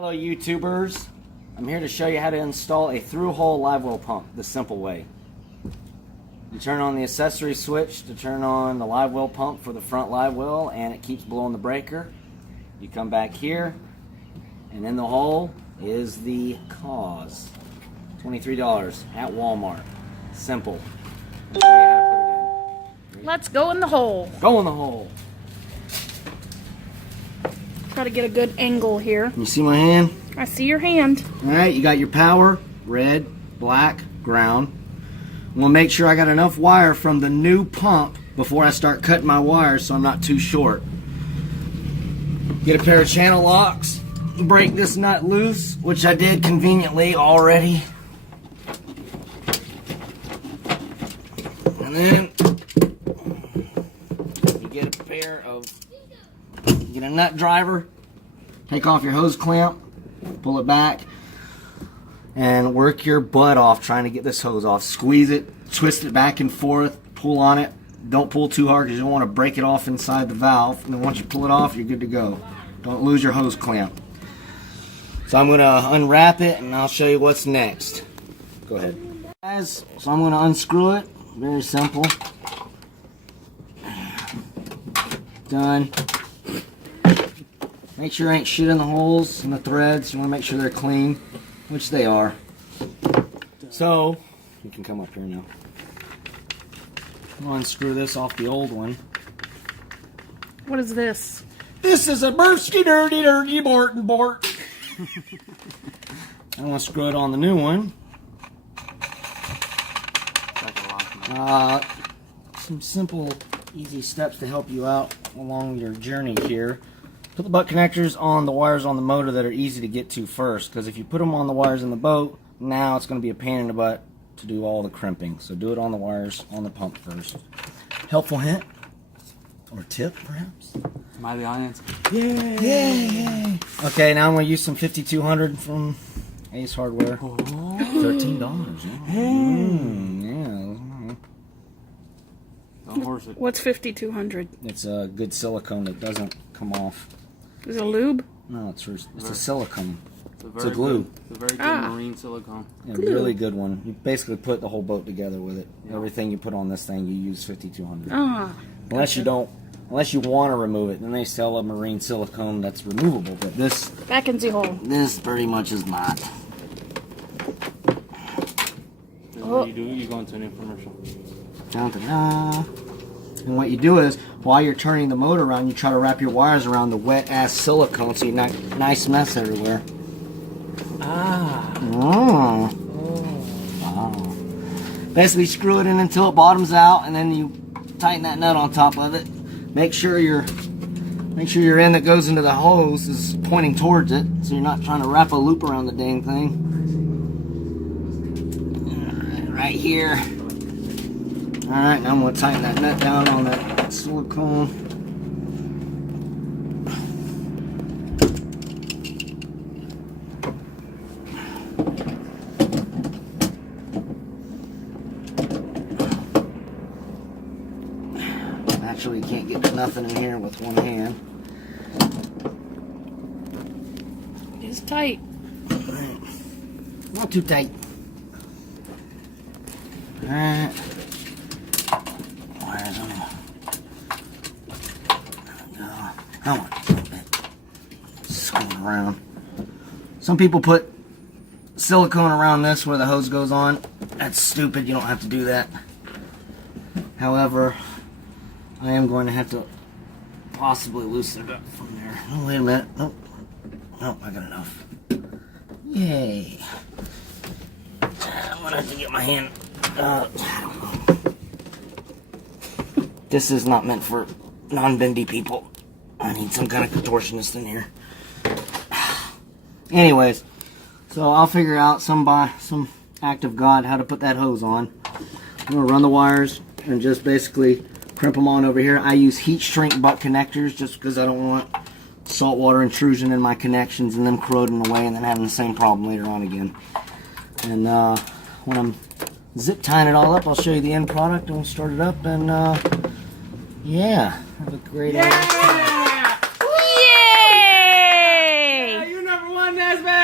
Hello YouTubers, I'm here to show you how to install a through-hole live well pump the simple way. You turn on the accessory switch to turn on the live well pump for the front live well, and it keeps blowing the breaker. You come back here and in the hole is the cause. $23 at Walmart. Simple. I'll show you how to put it in. Let's go in the hole. Go in the hole. Try to get a good angle here. You see my hand? I see your hand. Alright, you got your power, red, black, ground. I'm going to make sure I got enough wire from the new pump before I start cutting my wires so I'm not too short. Get a pair of channel locks, break this nut loose, which I did conveniently already. And then you get a pair of, get a nut driver, take off your hose clamp, pull it back, and work your butt off trying to get this hose off. Squeeze it, twist it back and forth, pull on it. Don't pull too hard because you don't want to break it off inside the valve. And then once you pull it off, you're good to go. Don't lose your hose clamp. So I'm going to unwrap it and I'll show you what's next. Go ahead. Guys, so I'm going to unscrew it. Very simple. Done. Make sure there ain't shit in the holes and the threads. You want to make sure they're clean, which they are. So, you can come up here now. I'm going to unscrew this off the old one. What is this? This is a bursty dirty dirty Morton Bort. I'm going to screw it on the new one. Some simple, easy steps to help you out along your journey here. Put the butt connectors on the wires on the motor that are easy to get to first, because if you put them on the wires in the boat, now it's going to be a pain in the butt to do all the crimping. So do it on the wires on the pump first. Helpful hint or tip, perhaps? Am I the audience? Yeah. Yay. Okay, now I'm going to use some 5200 from Ace Hardware. Oh. $13. Yeah. Don't horse it. What's 5200? It's a good silicone that doesn't come off. Is it a lube? No, it's a silicone. It's a glue. It's a very good marine silicone. Yeah, really good one. You basically put the whole boat together with it. Yeah. Everything you put on this thing, you use 5200. Ah. Unless you don't, unless you want to remove it, then they sell a marine silicone that's removable. But this Back in the hole. this pretty much is not. What you do, you go into an infomercial. Da-da-da. And what you do is, while you're turning the motor around, you try to wrap your wires around the wet ass silicone so you're not nice mess everywhere. Ah. Oh. Wow. Basically screw it in until it bottoms out, and then you tighten that nut on top of it. Make sure your end that goes into the hose is pointing towards it, so you're not trying to wrap a loop around the dang thing. Right here. Alright, now I'm going to tighten that nut down on that silicone. Actually, you can't get nothing in here with one hand. It's tight. Not too tight. Alright. Wires on. Come on. Screwing around. Some people put silicone around this where the hose goes on. That's stupid. You don't have to do that. However, I am going to have to possibly loosen it up from there. Oh, wait a minute. Nope. Nope, I got enough. Yay. I'm going to have to get my hand... I don't know. This is not meant for non-bendy people. I need some kind of contortionist in here. Anyways, so I'll figure out some act of God how to put that hose on. I'm going to run the wires and just basically crimp them on over here. I use heat shrink butt connectors just because I don't want saltwater intrusion in my connections and them corroding away and then having the same problem later on again. And when I'm zip tying it all up, I'll show you the end product and we'll start it up and yeah, have a great Yeah! Yay! You number one, Daddy! Jasmine!